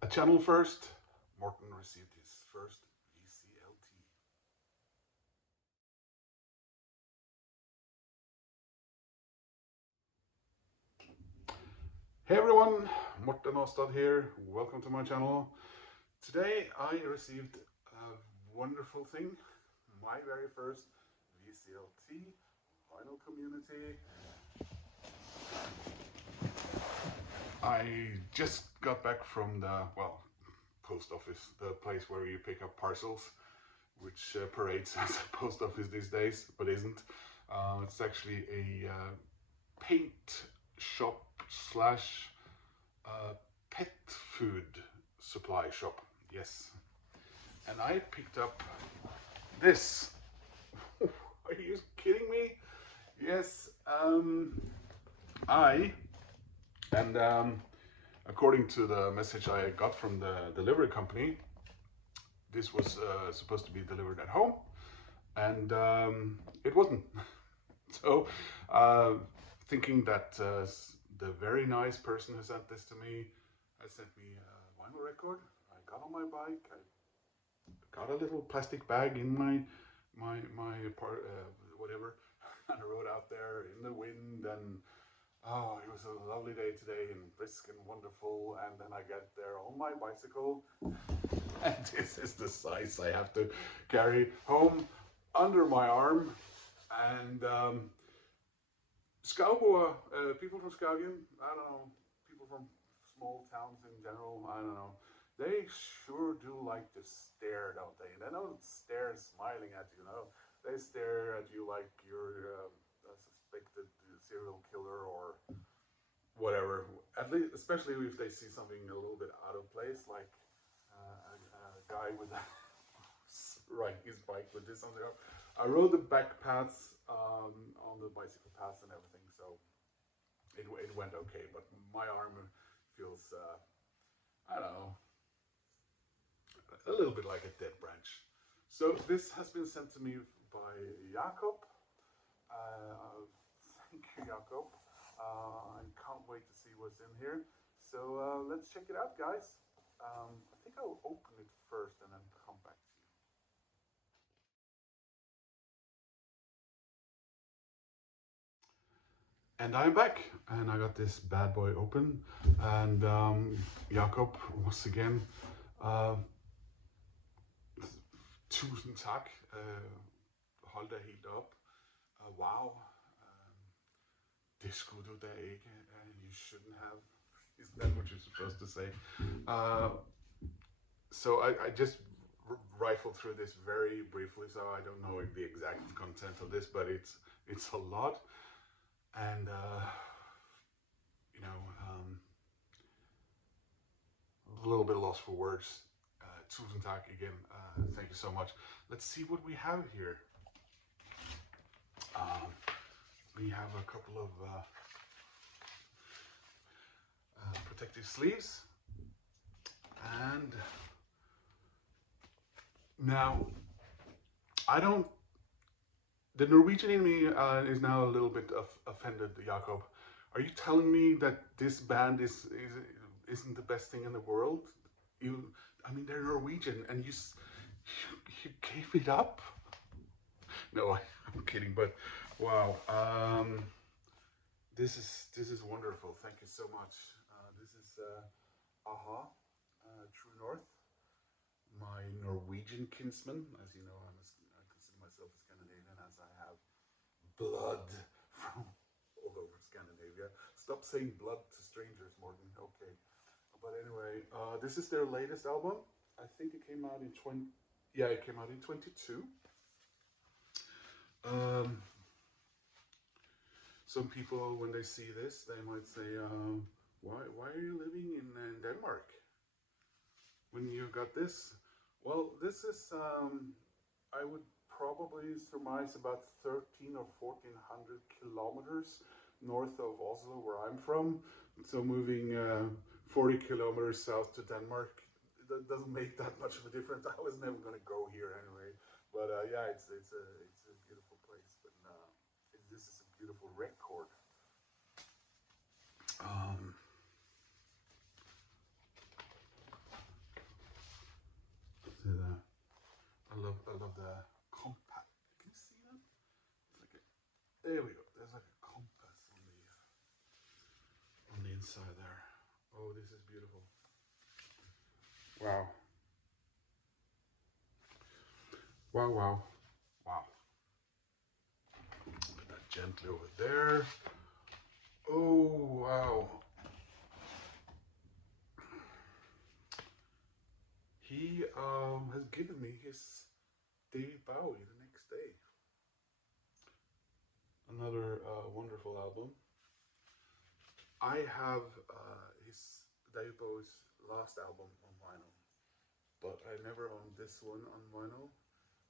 A channel first, Morten received his first VCLT. Hey everyone, Morten Åstad here. Welcome to my channel. Today I received a wonderful thing, my very first VCLT, vinyl community. I just got back from the, well, post office, the place where you pick up parcels, which parades as a post office these days, but isn't. It's actually a paint shop slash pet food supply shop. Yes. And I picked up this. Are you kidding me? Yes. I, and according to the message I got from the delivery company, this was supposed to be delivered at home, and it wasn't. So, uh, thinking that the very nice person who sent this to me has sent me a vinyl record, I got on my bike, I got a little plastic bag in my part, whatever, and I rode out there in the wind, and oh, it was a lovely day today and brisk and wonderful. And then I get there on my bicycle, and this is the size I have to carry home under my arm. And people from Skagen, I don't know, people from small towns in general, I don't know. They sure do like to stare, don't they? And they don't stare smiling at you, no. They stare at you like you're a suspected serial killer or whatever. At least, especially if they see something a little bit out of place, like a guy with riding his bike with this on the arm. I rode the back paths on the bicycle paths and everything, so it went okay. But my arm feels, I don't know, a little bit like a dead branch. So this has been sent to me by Jakob. Thank you, Jakob. I can't wait to see what's in here. So let's check it out, guys. I think I'll open it first and then come back to you. And I'm back, and I got this bad boy open. And Jakob, once again, uh, tusen tak. Hold dig helt op. Wow. Det skulle du da ikke. You shouldn't have. Isn't that what you're supposed to say? Uh, so I just rifled through this very briefly, so I don't know the exact content of this, but it's a lot, and you know, a little bit lost for words. Tusen tak again. Thank you so much. Let's see what we have here. We have a couple of protective sleeves, and now I don't. The Norwegian in me is now a little bit offended, Jakob. Are you telling me that this band isn't the best thing in the world? I mean, they're Norwegian, and you gave it up? No, I'm kidding, but wow. This is wonderful. Thank you so much. This is Aha, True North. My Norwegian kinsman, as you know, I consider myself a Scandinavian, as I have blood from all over Scandinavia. Stop saying blood to strangers, Morgan. Okay. But anyway, this is their latest album. I think it came out in 20. Yeah, it came out in 22. Um, some people, when they see this, they might say, why are you living in Denmark when you got this? Well, this is, I would probably surmise about 13 or 1400 kilometers north of Oslo, where I'm from. So moving 40 kilometers south to Denmark, that doesn't make that much of a difference. I was never going to go here anyway. But yeah, it's a beautiful place. But this is a beautiful record. Um, inside there. Oh, this is beautiful. Wow. Wow, wow, wow. Put that gently over there. Oh, wow. He has given me his David Bowie the next day. Another wonderful album. I have his David Bowie's last album on vinyl, but I never owned this one on vinyl.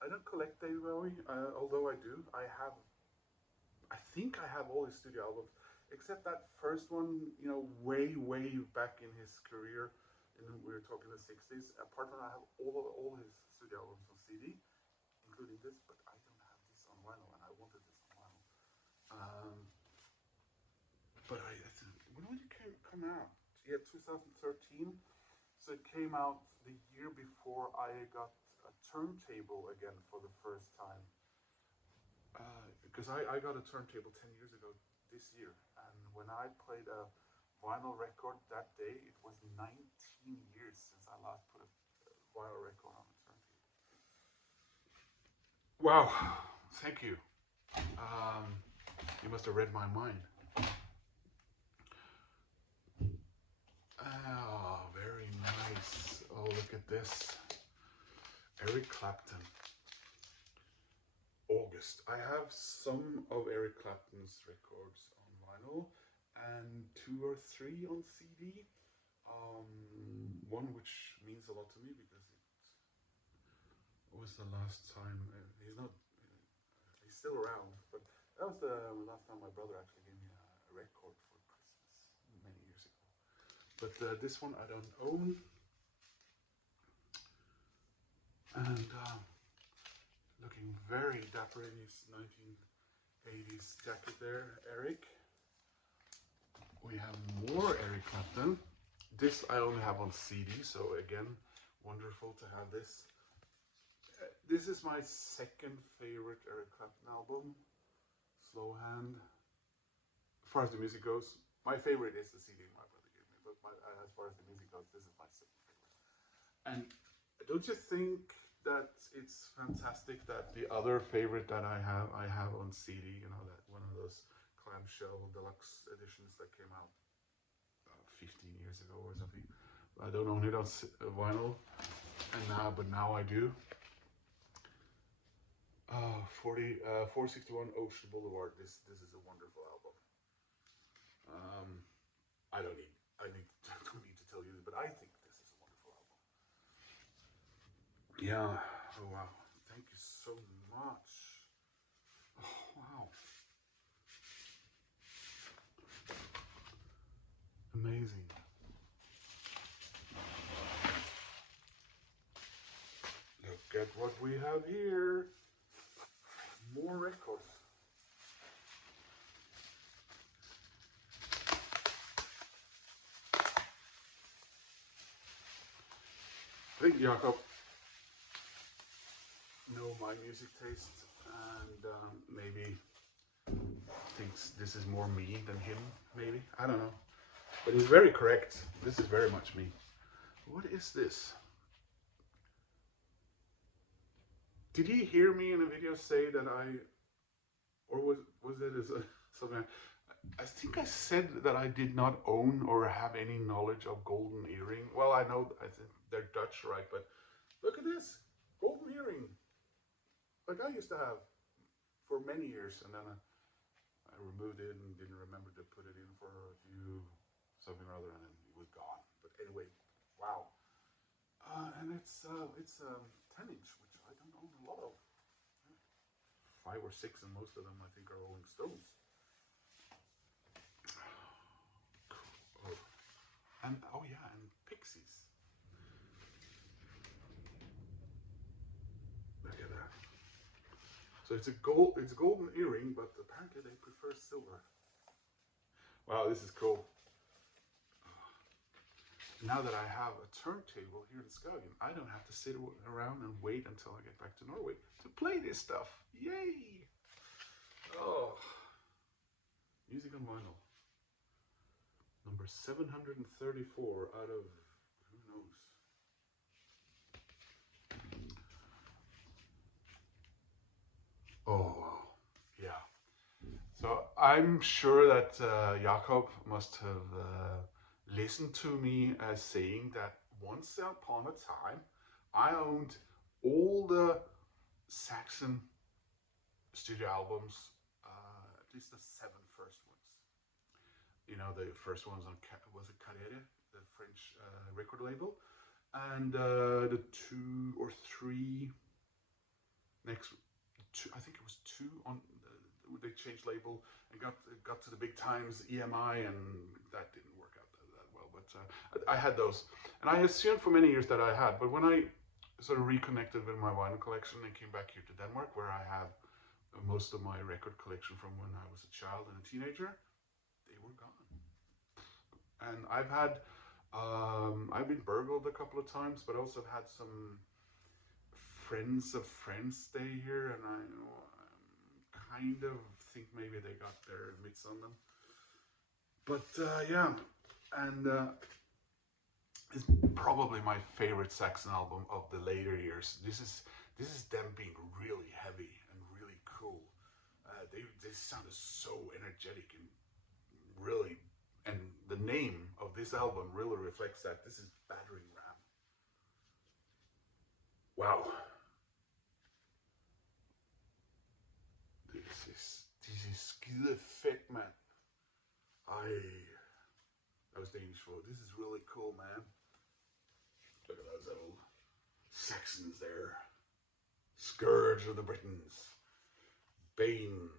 I don't collect David Bowie, although I do. I think I have all his studio albums, except that first one, you know, way back in his career. And we were talking the 60s. Apart from that, I have all his studio albums on CD, including this, but I don't have this on vinyl, and I wanted this on vinyl. Um, but when did it come out? Yeah, 2013. So it came out the year before I got a turntable again for the first time. Because I got a turntable 10 years ago this year. And when I played a vinyl record that day, it was 19 years since I last put a vinyl record on a turntable. Wow, thank you. You must have read my mind. Oh, very nice. Oh, look at this. Eric Clapton. August. I have some of Eric Clapton's records on vinyl and 2 or 3 on CD. One which means a lot to me because it was the last time he's still around, but that was the last time my brother actually gave me a record for Christmas many years ago. But this one I don't own, and looking very dapper in his 1980s jacket there, Eric. We have more Eric Clapton. This I only have on CD, so again, wonderful to have this. This is my second favorite Eric Clapton album, Slow Hand. As far as the music goes, my favorite is the CD my brother gave me, but as far as the music goes, this is my second favorite. And don't you think that it's fantastic that the other favorite that I have on CD, you know, that one of those clamshell deluxe editions that came out 15 years ago or something. I don't own it on vinyl, but now I do. 461 Ocean Boulevard. This is a wonderful album. I don't need don't need to tell you, but I think this is a wonderful album. Yeah. Oh wow. Thank you so much. Oh wow. Amazing. Look at what we have here. More records. I think Jakob know my music taste and maybe thinks this is more me than him, maybe. I don't know. But he's very correct. This is very much me. What is this? Did he hear me in a video say that or was it something? I think I said that I did not own or have any knowledge of golden earring. Well, I know they're Dutch, right? But look at this golden earring, like I used to have for many years, and then I removed it and didn't remember to put it in for a few something or other, and then it was gone. But anyway, wow. And it's 10-inch, which I don't own a lot of. 5 or 6, and most of them I think are Rolling Stones. Cool. And oh yeah, and Pixies. Look at that. So it's a golden earring, but apparently they prefer silver. Wow, this is cool. Now that I have a turntable here in Skagen, I don't have to sit around and wait until I get back to Norway to play this stuff. Yay! Oh, music on vinyl. Number 734 out of who knows. Oh, wow. Yeah. So I'm sure that Jakob must have listened to me as saying that once upon a time I owned all the Saxon studio albums, at least the 7 first ones. You know, the first ones on was it Carrere, the French record label, and the 2 or 3 next. I think it was 2 on. They changed label and got to the big times EMI, and that didn't work out that well. But I had those, and I assumed for many years that I had. But when I sort of reconnected with my vinyl collection and came back here to Denmark, where I have most of my record collection from when I was a child and a teenager, they were gone. And I've been burgled a couple of times, but also had some friends of friends stay here, and I kind of think maybe they got their mitts on them. But yeah, and it's probably my favorite Saxon album of the later years. This is them being really heavy and really cool. They sounded so energetic and really, and the name of this album really reflects that. This is Battering Ram. Wow. This is skide fedt, man. That was Danish for this is really cool, man. Look at those old Saxons there. Scourge of the Britons. Bane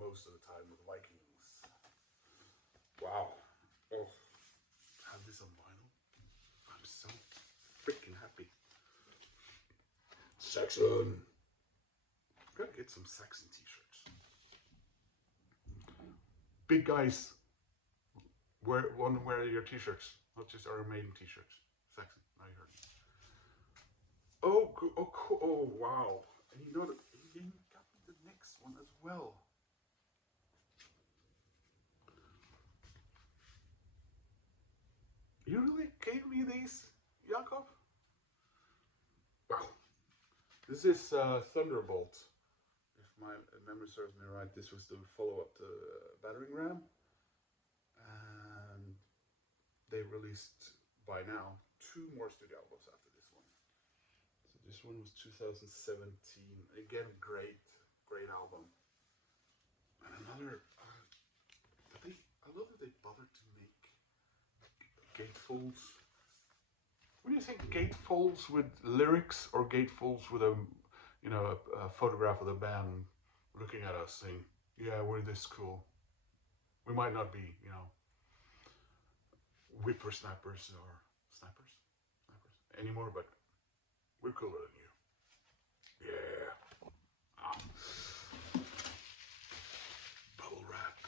most of the time with Vikings. Wow. Oh, have this on vinyl. I'm so freaking happy. Saxon. Gotta get some Saxon t-shirts. Big guys, want to wear your t-shirts, not just Iron Maiden t-shirts. Saxon, I heard. Oh, cool. Oh, wow. And you know that he got me the next one as well. You really gave me these, Jakob? Wow. This is Thunderbolt. If my memory serves me right, this was the follow-up to Battering Ram. And they released, by now, 2 more studio albums after this one. So this one was 2017. Again, great album. And another, I love that they bothered to make gatefolds. What do you think, gatefolds with lyrics or gatefolds with a photograph of the band looking at us saying, yeah, we're this cool. We might not be, whippersnappers or snappers anymore, but we're cooler than you. Yeah. Bubble wrap.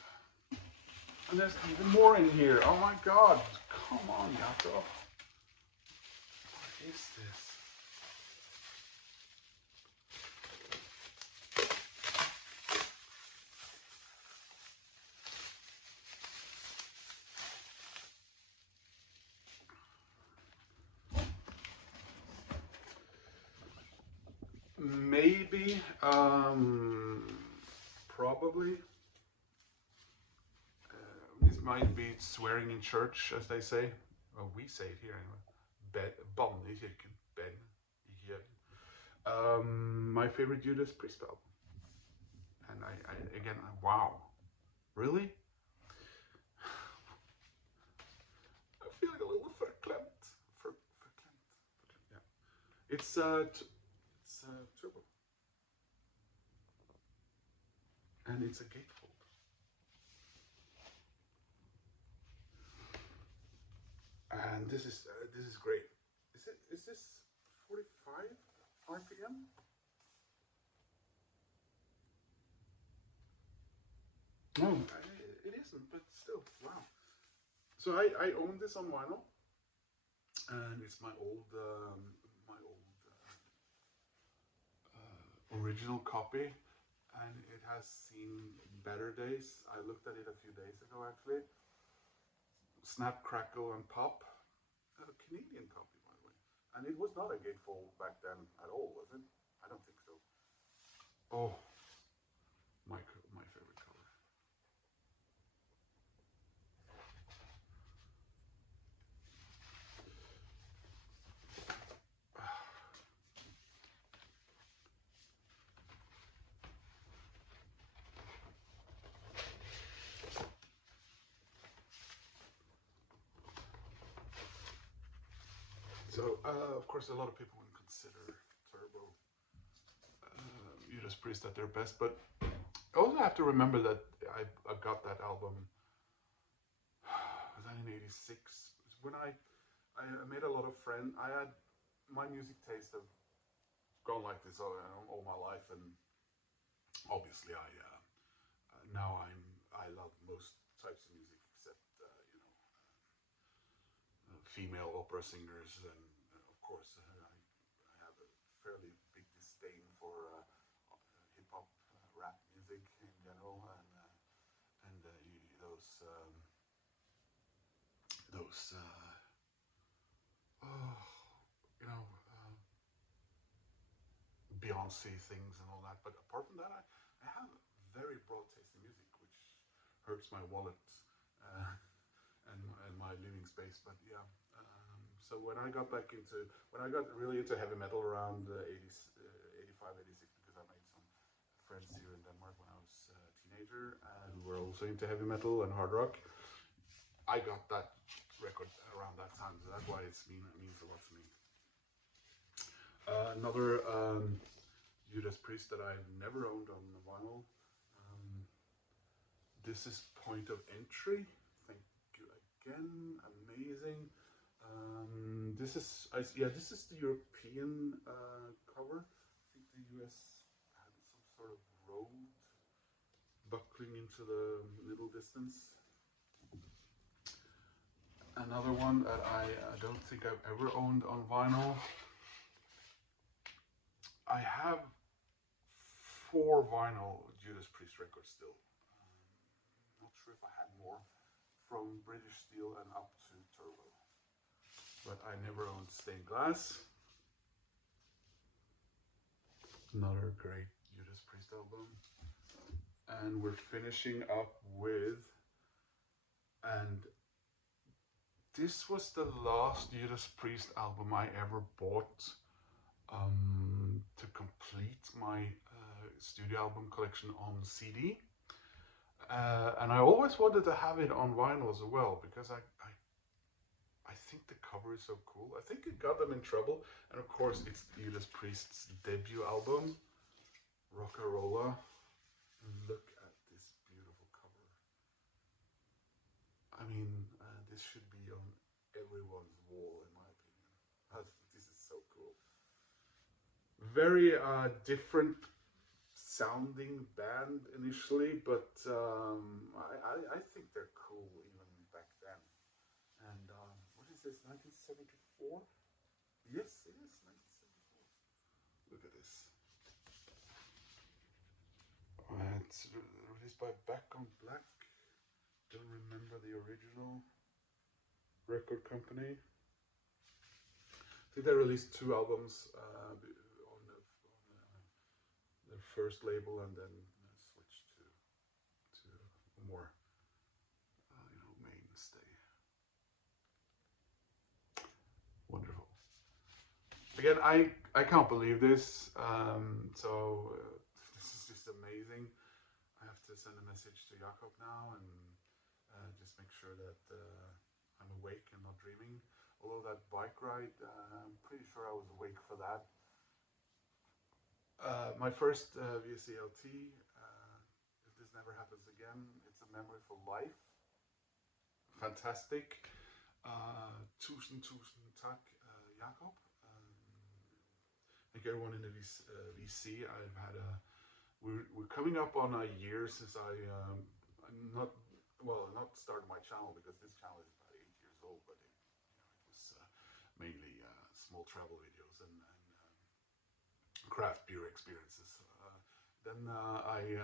And there's even more in here. Oh my god. Come on, Jakob. What is this? Maybe, probably. This might be swearing in church, as they say. Well, we say it here anyway. Bann i kyrken. Ben i kyrken. My favorite Judas Priest album. And I wow. Really? I'm feeling a little verklempt. Yeah. It's turbo. And it's a gatefold. And this is great. Is this 45 RPM? No, it isn't, but still, wow. So I own this on vinyl, and it's my old original copy, and it has seen better days. I looked at it a few days ago, actually. Snap, Crackle, and Pop, a Canadian company, by the way. And it was not a gatefold back then at all, was it? I don't think so. Oh, my favorite color. So, of course, a lot of people would consider Turbo Judas Priest at their best, but I also have to remember that I got that album was that in '86 when I made a lot of friends. I had my music taste have gone like this all my life, and obviously now I love most types of music except female opera singers, and of course I have a fairly big disdain for hip hop, rap music in general, and those oh, you know Beyonce things and all that. But apart from that, I have very broad taste in music, which hurts my wallet uh, and my living space. But yeah, so when I got when I got really into heavy metal around 80s, 85, 86, because I made some friends here in Denmark when I was a teenager who were also into heavy metal and hard rock. I got that record around that time, so that's why it means a lot to me. Another Judas Priest that I've never owned on vinyl. Um, this is Point of Entry. Thank you again. Amazing. This is the European cover. I think the US had some sort of road buckling into the middle distance. Another one that I don't think I've ever owned on vinyl. I have 4 vinyl Judas Priest records still. Not sure if I had more from British Steel and up to Turbo. But I never owned Stained Glass. Another great Judas Priest album. And we're finishing up with, and this was the last Judas Priest album I ever bought to complete my studio album collection on CD. And I always wanted to have it on vinyl as well, because I think the cover is so cool. I think it got them in trouble. And of course, it's Judas Priest's debut album, Rock-a-Rolla. Look at this beautiful cover. I mean, this should be on everyone's wall, in my opinion. This is so cool. Very different sounding band initially, but I think they're cool even back then. And what is this, 1974? Yes, it is 1974. Look at this. It's released by Back on Black. Don't remember the original record company. I think they released 2 albums on their first label, and then switched to a more mainstay. Wonderful. Again, I can't believe this. This is just amazing. I have to send a message to Jakob now and just make sure that I'm awake and not dreaming. Although that bike ride, I'm pretty sure I was awake for that. My first VCLT, if this never happens again, it's a memory for life. Fantastic. Tusen tak, Jakob. Thank everyone in the VC. I've had we're coming up on a year since I'm not started my channel, because this channel is about 8 years old, but it was mainly small travel videos and craft beer experiences. Then I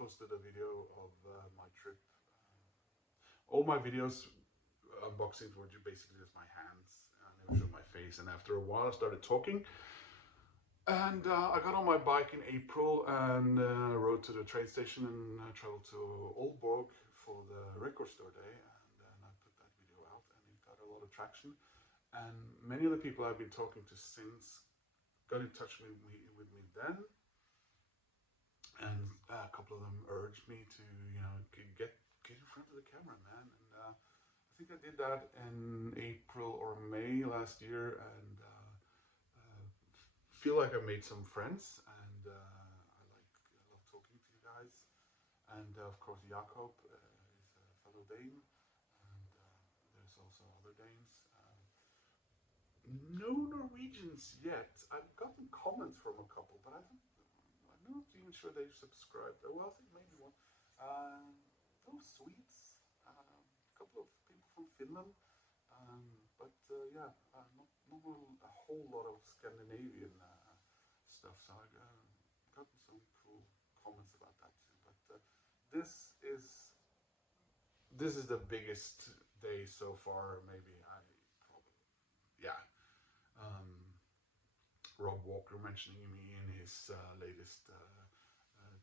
posted a video of my trip. All my videos unboxings were basically just my hands. I never showed my face, and after a while, I started talking. And I got on my bike in April and rode to the train station and traveled to Aalborg for the record store day. And then I put that video out, and it got a lot of traction. And many of the people I've been talking to since got in touch with me then, and a couple of them urged me to, get in front of the camera, man. And I think I did that in April or May last year, and feel like I made some friends, and I love talking to you guys. And of course, Jakob is a fellow Dane, and there's also other Danes. No Norwegians yet. I've gotten comments from a couple, but I'm not even sure they've subscribed. Well, I think maybe one. No Swedes. A couple of people from Finland. But yeah, not a whole lot of Scandinavian stuff. So I've gotten some cool comments about that too. But this is the biggest day so far. Maybe I probably, yeah. Um, Rob Walker mentioning me in his latest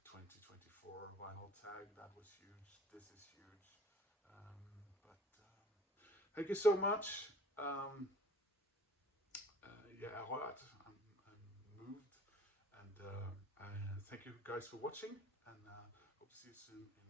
2024 vinyl tag. That was huge. This is huge. But thank you so much. Yeah, I'm moved, and thank you guys for watching, and hope to see you soon